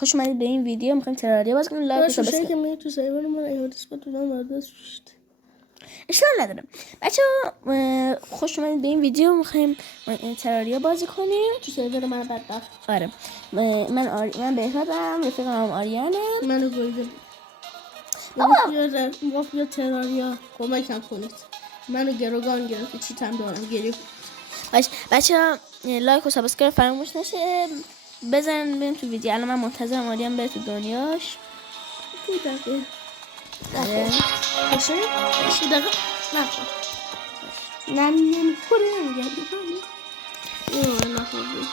خوش اومدید به این ویدیو. میخوایم تراریا بازی کنیم. لایک و سابسکرایب که می تو سایبر من ایادس با تو دادم اشکال نداره. بچه‌ها خوش اومدید به این ویدیو. میخوایم تراریا بازی کنیم تو سایبر من بدبخت. آره من بهرادم، رفیقم آریانه. منو گلده مافیا تراریا کمکم کنید. منو گروگان گرفت چی تام دارم گریه. بچه‌ها لایک و سابسکرایب فراموش نشه. بزنید بریم تو ویدیو. الان من منتظرم آریان بره تو دنیاش. تو دقیقه آره باشه دقیقه نمیخوره نمیگم اینو نخوردی.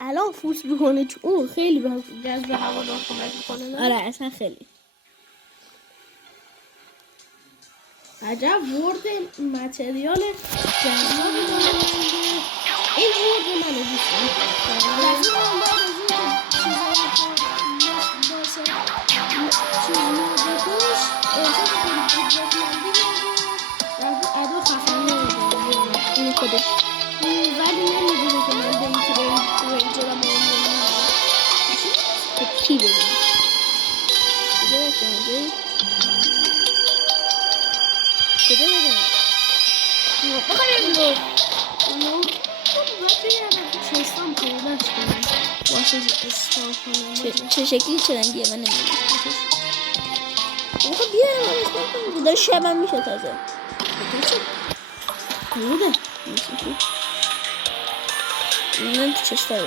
الان فورس میکنه چون خیلی به جذب هوا دار کمک میکنه. آره اصلا خیلی عجب ورد متریال جذابی داره. این ورد منو دوست دارم. ادا خفنی این خودش ولی نمیدونه که من به این رنجرم کی بگیم کجا بگیم بخواهیم رو باید بگردم که چستان پیداش کنم واسه استار کنم. چه شکلی چه رنگیه من نمیدونم. خب بیارم داره شبم میشه تازه بوده من تو چستا رو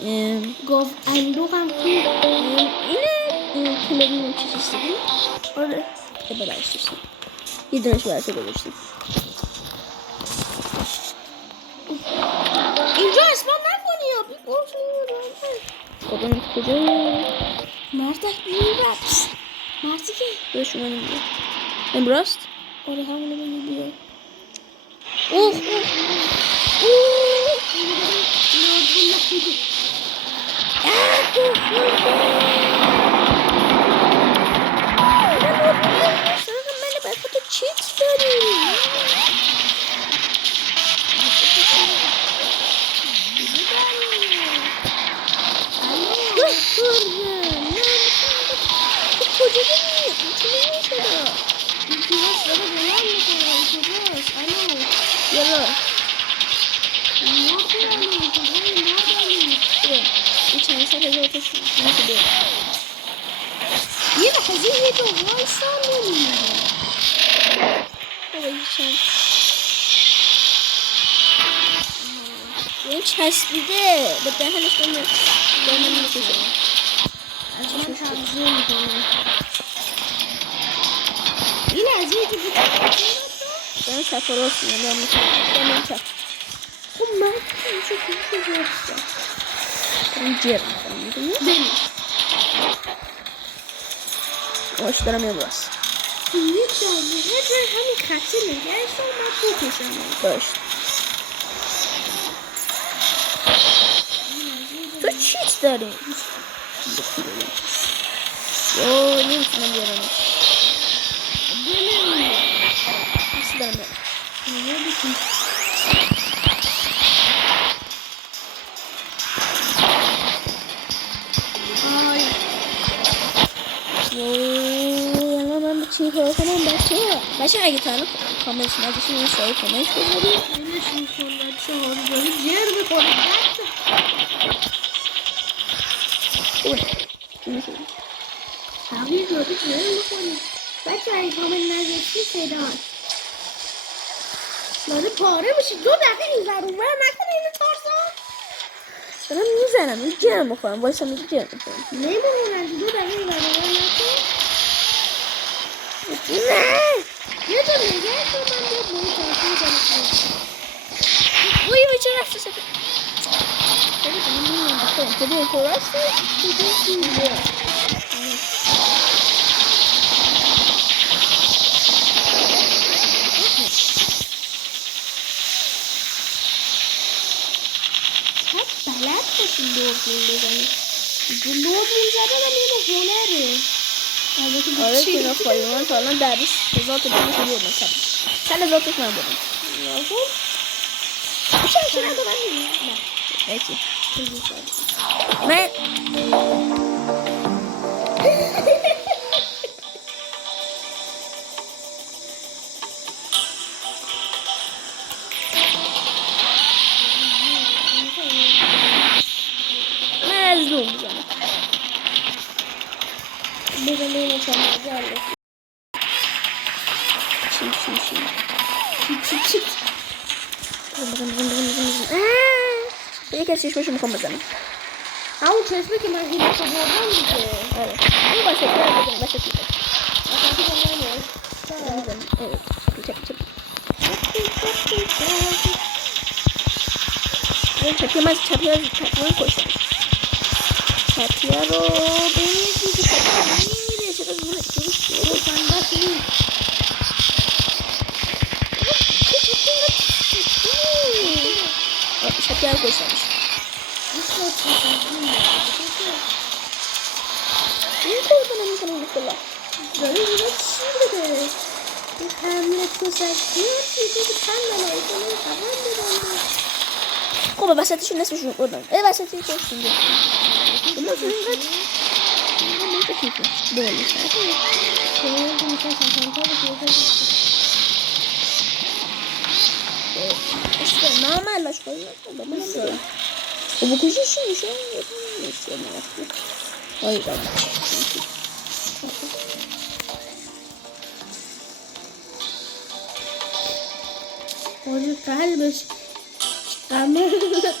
بریم گفت اندوغم خوب اینه کلابی چی چیستی آره که بلایش داشتیم یه دونش برسه گذاشتیم اینجا اسمان نکنی یا بی خب این کجایی مردک بیربس مردی که بهش اومدیم بیا امراست آره همونه بگی بیا اوه چیت داری یه لحظه یه دو وایسا نمیدونم این چسبیده به دهنش من میکشه از من تغذیه میکنم این از یه جو دارم چپ و راست میدم خب من چه خوب گرفتم این جر میکنم ببین باش دارم امراست یه دقیقه جای همین خطی نگهش رو من بکشم باش تو چیت داری اوه نمیتونم بیارمش حسی دارم الان من به چی کار کنم بچه اگه تا الان کامنت نذاشتین این سایه کامنت بذارید اینشون کن بچه ها رو داری جر میکنه تغییر داری جر میکنه بچه اگه کامنت نذاشتی فدان داره پاره میشه 2 دقیقه این ور اون ور نکنه اینو تارسان دارم میزنم این جر میخورم وایسا میگه جر میخورم نمیدونم 2 دقیقه این ور اون ور نکن نه یه جا نگه کن من باید با این تارسان کنم اوی چه رفته سفر ببین تو راسته بلد باشیم لورمون بزنیم لورمون زدن هم یه هنره آره که اینا خواهی من تا الان 10,000 تا 20,000 بردم 100,000 من بردم شما به من میگید نه بچی خیلی سال من از دو میزنم بزن اینو چند چی بزن یکی از چشمشو میخوام بزنم همون چشمه که من هیله تو بردم دیگه آره این باشه بزنم باشه چپیه من چپیه رو کشتم چپیه رو ببینید که چپیه میره چقدر زونه چپیه رو کشتمش این کار کنم میکنم بسلا داری دیگه چی بده این حمله کسکی چیزی چند دلایی کنه خبر بدم خب وسطشون نصفشون بردم وسطی کشتیم بودم اینقدر دولی نامل باش کنیم خب بکشیشون میشه آی دارم اون قلبش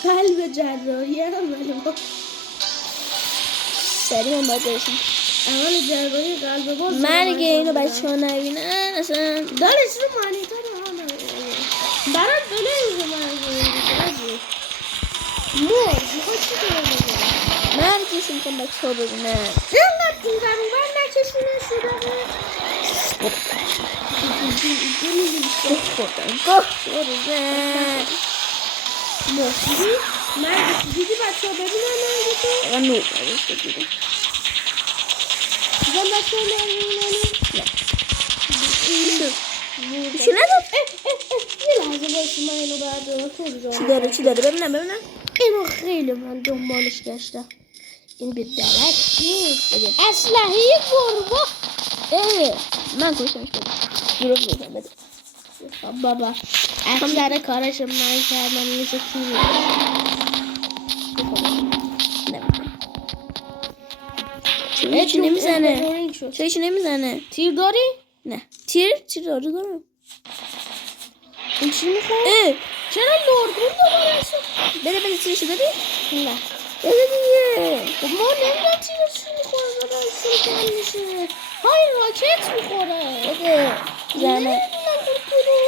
قلب جراحی عمل با سریع من باید برسیم عمل جراحی قلب باز مرگ اینو بچه ها نبینن اصلا دارش رو مانیتر ها نبینن برات بله مرگ مرد میخواد چی کنه بگه مرگشون کن بچه ها ببینن اینقدر این قروبر نکشونه شده خوردن مرسی مرگ دیدی بچه ها ببینن مرگ تو اقا نور نوشته دیدم دیدن بچه ها ببینن چی نداد؟ یه لحظه باشی من اینو بردارم چی داره ببینم اینو خیلی من دنبالش گشتم این به درک نیست اسلحه گربه من کشتمش بده دروغ میگم بده بابا اکثر کارش من کردم میشه کی چی نمیزنه چی نمیزنه تیر داری؟ نه تیر دارم این چی میخواد؟ چرا لورگون دوباره شد؟ بده تیرشو داری؟ نه بده دیگه خب ما نمیدونم تیرش میخوره بدا استفاده میشه های راکت میخوره بده زنه نمیدونم بکنه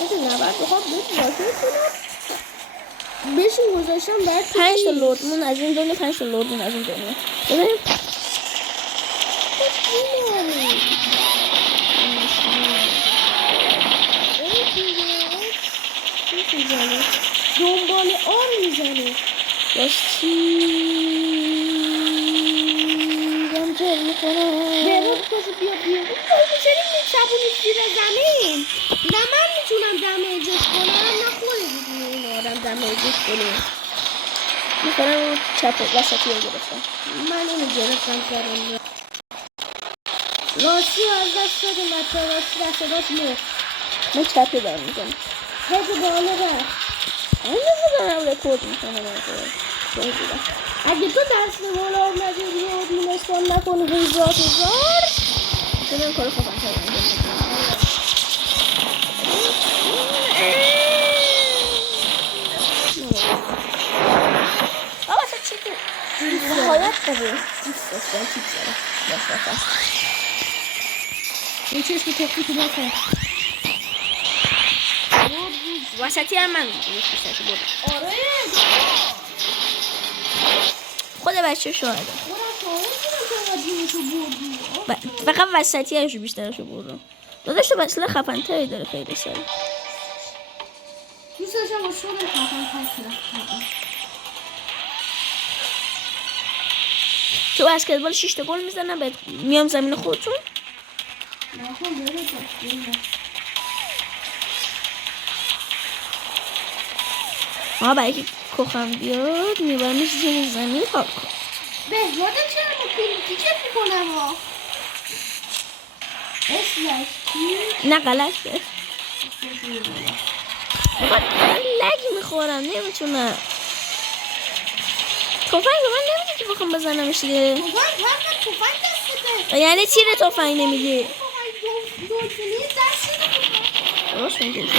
بده نبرد بخواب بید راکت کنم بهشون گذاشتم باید 5 تا لوردمون از این دنیا 5 تا لوردمون از این دنیا ببینیم دنبال آن میزنه راستی گمجر میکنه برو کسی بیا چرا میچپونی زیر زمین نه من میتونم دمیجش کنم نه خودت میتونی این آدم دمیجش کنی میکنم چپ وسطی رو گرفتم من اینو گرفتم کردم راستی از دست دادیم بچه راستی دست دست مرد من چپی دارم میکنم هیچ بالا رفت دارم رکورد میکنم اگه تو دست بالا آمدی رو میلستان نکنی هزار چون کار خوبم کردم بابا چی تو نهایت داره این چشم تختی که بکن وسطی هم من آره خود بچه شاهده فقط وسطی هاشو بیشترشو بردم داداش تو بسیله خفن‌تری داره خیلی سال دوست داشتم با شده خفن‌تر تو اسکتبال 6 تا گل میزنم میام زمین خودتون ها برای که کخم بیاد میبرمش زیر زمین خاک کن. بهزاده چرا با پیلیتی چک میکنم ها؟ اسمش چی؟ نه غلطه. بابا لگ میخورم نمیتونم. تفنگ به من نمیده که بخوام بزنمش دیگه. تفنگ دستته. یعنی تیر تفنگ نمیدی؟ دولفینی دسته. درست میگی.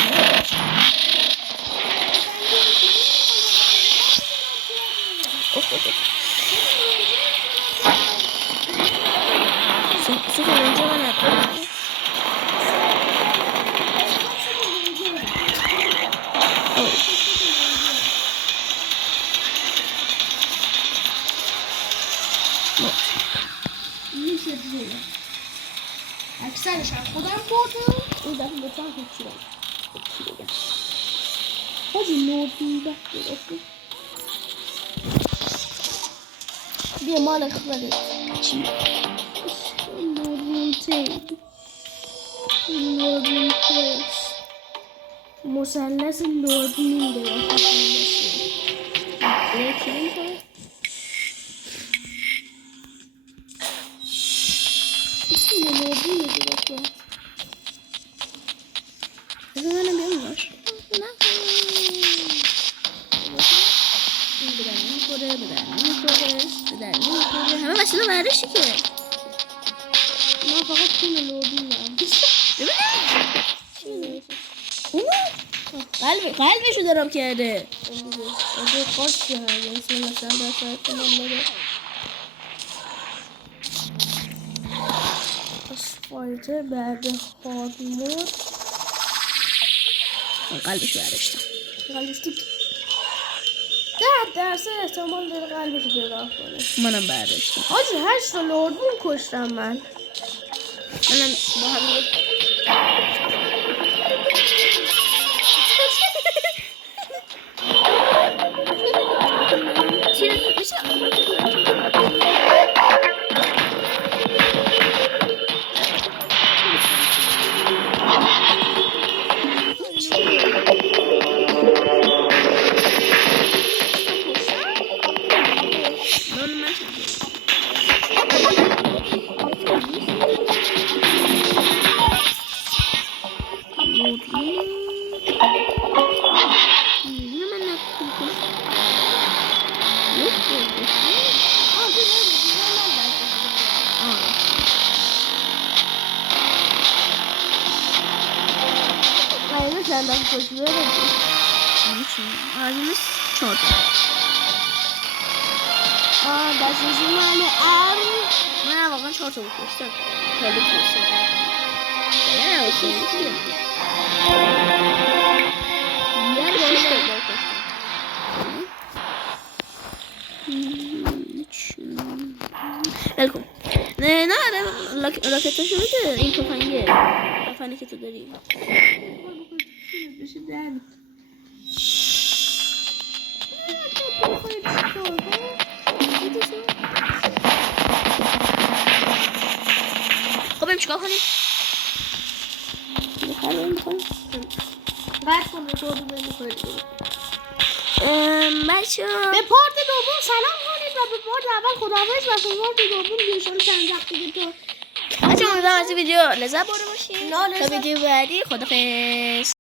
سوخ اینجا من نکنم. میشه دیگه اکثرش هم خودم بردم. این دفعه بطن هیچی رو حاجی نوردی بخیر بیا مال خواهده چی؟ نوردین تید نوردین تید مثلث نوردین ده یکی نمیکنه؟ اسم نوردین ده بخیر بذار منم بیام باش. نه بدن همه وسیله برداشتی که من فقط تیم نوردین دارم قلبشو دارم کرده. اگه خواست که هم اسم مثلا در ساعت من بده اسفالته بعد هارد مود قلبشو برداشتم. قلبشتی 10% احتمال داره قلبشو پیدا کنه. منم برداشتم. آجی 8 تا لوردون کشتم من. منم با هم Sen de koşuyor da. Ağzımız çok. Başımın hali Ben bakın çok çabuk koştum. Tabii koştum. Ya olsun. Yer böyle koştum. Welcome. نه راکتاشو بده این تفنگه تفنگی که تو داری بشه دن خب بریم چیکار کنیم بعد کنه تو بده بچه به پارت دوم سلام کنید و به پارت اول خداحافظ و به پارت دوم بیشتر چند وقتی تو بچه امیدوارم از این ویدیو لذت برده باشید تا ویدیو بعدی خداحافظ.